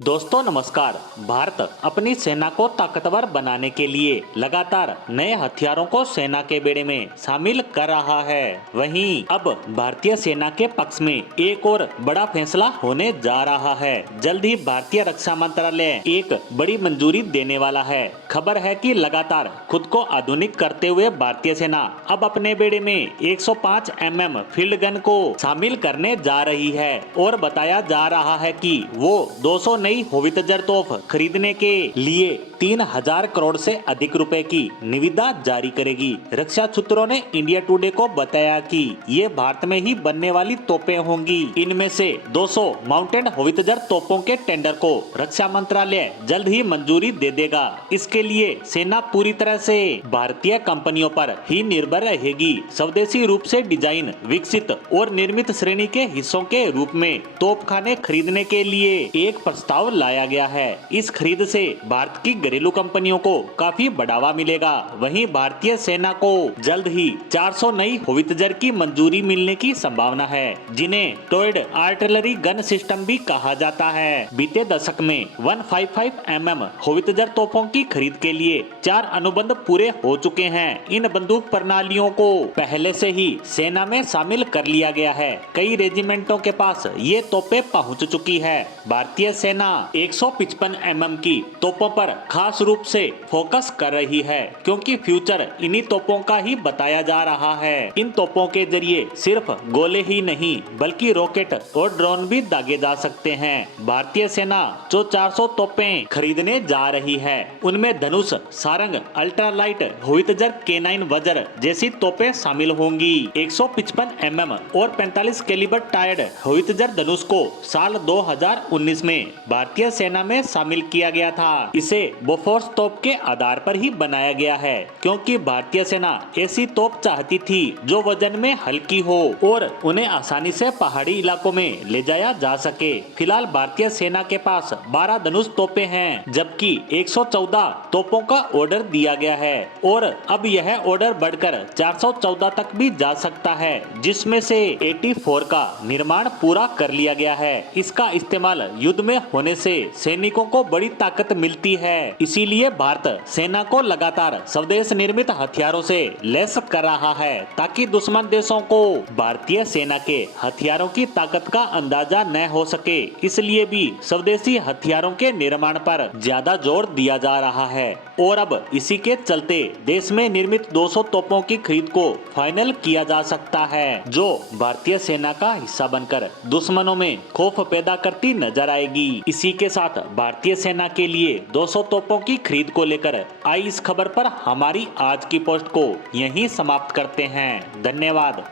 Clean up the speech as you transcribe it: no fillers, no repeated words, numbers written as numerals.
दोस्तों नमस्कार। भारत अपनी सेना को ताकतवर बनाने के लिए लगातार नए हथियारों को सेना के बेड़े में शामिल कर रहा है। वहीं अब भारतीय सेना के पक्ष में एक और बड़ा फैसला होने जा रहा है। जल्द ही भारतीय रक्षा मंत्रालय एक बड़ी मंजूरी देने वाला है। खबर है कि लगातार खुद को आधुनिक करते हुए भारतीय सेना अब अपने बेड़े में 105 mm फील्ड गन को शामिल करने जा रही है और बताया जा रहा है कि वो 200 नई होवित्जर तोप खरीदने के लिए 3000 करोड़ से अधिक रुपए की निविदा जारी करेगी। रक्षा सूत्रों ने इंडिया टुडे को बताया कि ये भारत में ही बनने वाली तोपें होंगी। इनमें से 200 माउंटेड होवित्जर तोपों के टेंडर को रक्षा मंत्रालय जल्द ही मंजूरी दे देगा। इसके लिए सेना पूरी तरह से भारतीय कंपनियों पर ही निर्भर रहेगी। स्वदेशी रूप से डिजाइन विकसित और निर्मित श्रेणी के हिस्सों के रूप में तोपखाने खरीदने के लिए एक प्रस्ताव लाया गया है। इस खरीद से भारत की घरेलू कंपनियों को काफी बढ़ावा मिलेगा। वहीं भारतीय सेना को जल्द ही 400 नई होवित्जर की मंजूरी मिलने की संभावना है, जिन्हें टॉयड आर्टिलरी गन सिस्टम भी कहा जाता है। बीते दशक में 155 mm होवित्जर तोपों की खरीद के लिए 4 अनुबंध पूरे हो चुके हैं। इन बंदूक प्रणालियों को पहले से ही सेना में शामिल कर लिया गया है। कई रेजिमेंटों के पास ये तोपें पहुंच चुकी है। भारतीय सेना 155 mm की तोपों पर खास रूप से फोकस कर रही है, क्योंकि फ्यूचर इन्हीं तोपों का ही बताया जा रहा है। इन तोपों के जरिए सिर्फ गोले ही नहीं बल्कि रॉकेट और ड्रोन भी दागे जा सकते हैं। भारतीय सेना जो 400 तोपें खरीदने जा रही है, उनमें धनुष, सारंग, अल्ट्रालाइट होवित्जर, K9 वज्र जैसी तोपें शामिल होंगी। 155 mm और 45 कैलिबर टायर्ड होवित्जर धनुष को साल 2019 में भारतीय सेना में शामिल किया गया था। इसे बोफोर्स तोप के आधार पर ही बनाया गया है, क्योंकि भारतीय सेना ऐसी तोप चाहती थी जो वजन में हल्की हो और उन्हें आसानी से पहाड़ी इलाकों में ले जाया जा सके। फिलहाल भारतीय सेना के पास 12 धनुष तोपें हैं, जबकि 114 तोपों का ऑर्डर दिया गया है और अब यह ऑर्डर बढ़कर 414 तक भी जा सकता है, जिसमें से 84 का निर्माण पूरा कर लिया गया है। इसका इस्तेमाल युद्ध में होने से सैनिकों को बड़ी ताकत मिलती है। इसीलिए भारत सेना को लगातार स्वदेश निर्मित हथियारों से लैस कर रहा है, ताकि दुश्मन देशों को भारतीय सेना के हथियारों की ताकत का अंदाजा न हो सके। इसलिए भी स्वदेशी हथियारों के निर्माण पर ज्यादा जोर दिया जा रहा है और अब इसी के चलते देश में निर्मित 200 तोपों की खरीद को फाइनल किया जा सकता है, जो भारतीय सेना का हिस्सा बनकर दुश्मनों में खौफ पैदा करती नजर आएगी। इसी के साथ भारतीय सेना के लिए 200 तोपों की खरीद को लेकर आई इस खबर पर हमारी आज की पोस्ट को यहीं समाप्त करते हैं। धन्यवाद।